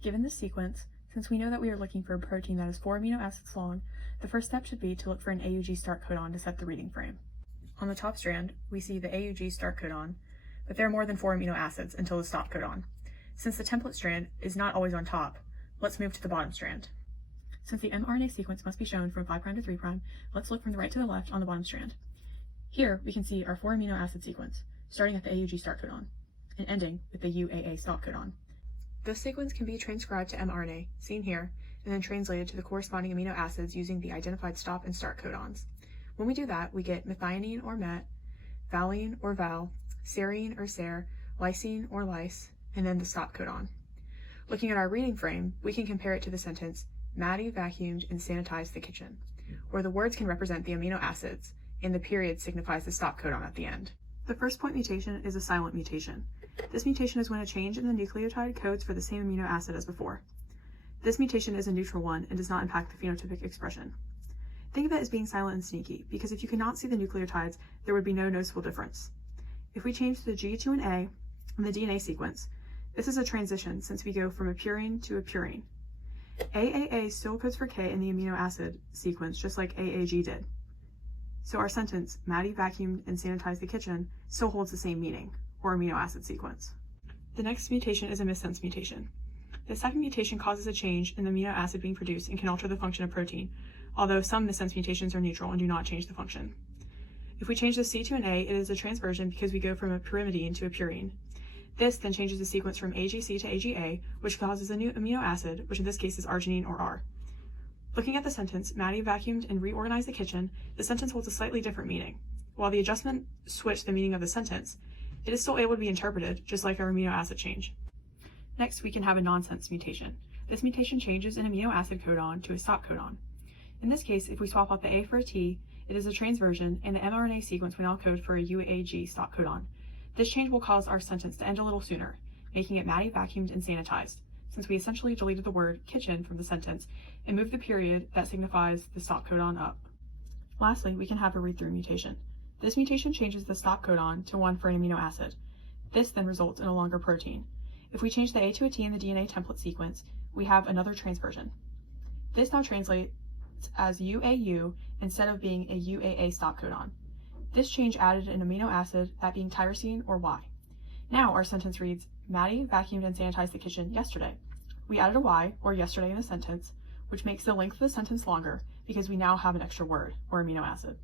Given this sequence, since we know that we are looking for a protein that is 4 amino acids long, the first step should be to look for an AUG start codon to set the reading frame. On the top strand, we see the AUG start codon, but there are more than 4 amino acids until the stop codon. Since the template strand is not always on top, let's move to the bottom strand. Since the mRNA sequence must be shown from 5' to 3', let's look from the right to the left on the bottom strand. Here, we can see our 4 amino acid sequence, starting at the AUG start codon, and ending with the UAA stop codon. This sequence can be transcribed to mRNA, seen here, and then translated to the corresponding amino acids using the identified stop and start codons. When we do that, we get methionine or met, valine or val, serine or ser, lysine or lyse, and then the stop codon. Looking at our reading frame, we can compare it to the sentence, Maddie vacuumed and sanitized the kitchen, where the words can represent the amino acids, and the period signifies the stop codon at the end. The first point mutation is a silent mutation. This mutation is when a change in the nucleotide codes for the same amino acid as before. This mutation is a neutral one and does not impact the phenotypic expression. Think of it as being silent and sneaky, because if you could not see the nucleotides, there would be no noticeable difference. If we change the G to an A in the DNA sequence, this is a transition since we go from a purine to a purine. AAA still codes for K in the amino acid sequence, just like AAG did. So our sentence, Maddie vacuumed and sanitized the kitchen, still holds the same meaning, or amino acid sequence. The next mutation is a missense mutation. The second mutation causes a change in the amino acid being produced and can alter the function of protein, although some missense mutations are neutral and do not change the function. If we change the C to an A, it is a transversion because we go from a pyrimidine to a purine. This then changes the sequence from AGC to AGA, which causes a new amino acid, which in this case is arginine or R. Looking at the sentence, Maddie vacuumed and reorganized the kitchen, the sentence holds a slightly different meaning. While the adjustment switched the meaning of the sentence, it is still able to be interpreted, just like our amino acid change. Next, we can have a nonsense mutation. This mutation changes an amino acid codon to a stop codon. In this case, if we swap out the A for a T, it is a transversion, and the mRNA sequence will now code for a UAG stop codon. This change will cause our sentence to end a little sooner, making it Maddie vacuumed and sanitized, since we essentially deleted the word kitchen from the sentence and moved the period that signifies the stop codon up. Lastly, we can have a read-through mutation. This mutation changes the stop codon to 1 for an amino acid. This then results in a longer protein. If we change the A to a T in the DNA template sequence, we have another transversion. This now translates as UAU instead of being a UAA stop codon. This change added an amino acid, that being tyrosine or Y. Now our sentence reads, Maddie vacuumed and sanitized the kitchen yesterday. We added a Y, or yesterday, in the sentence, which makes the length of the sentence longer because we now have an extra word, or amino acid.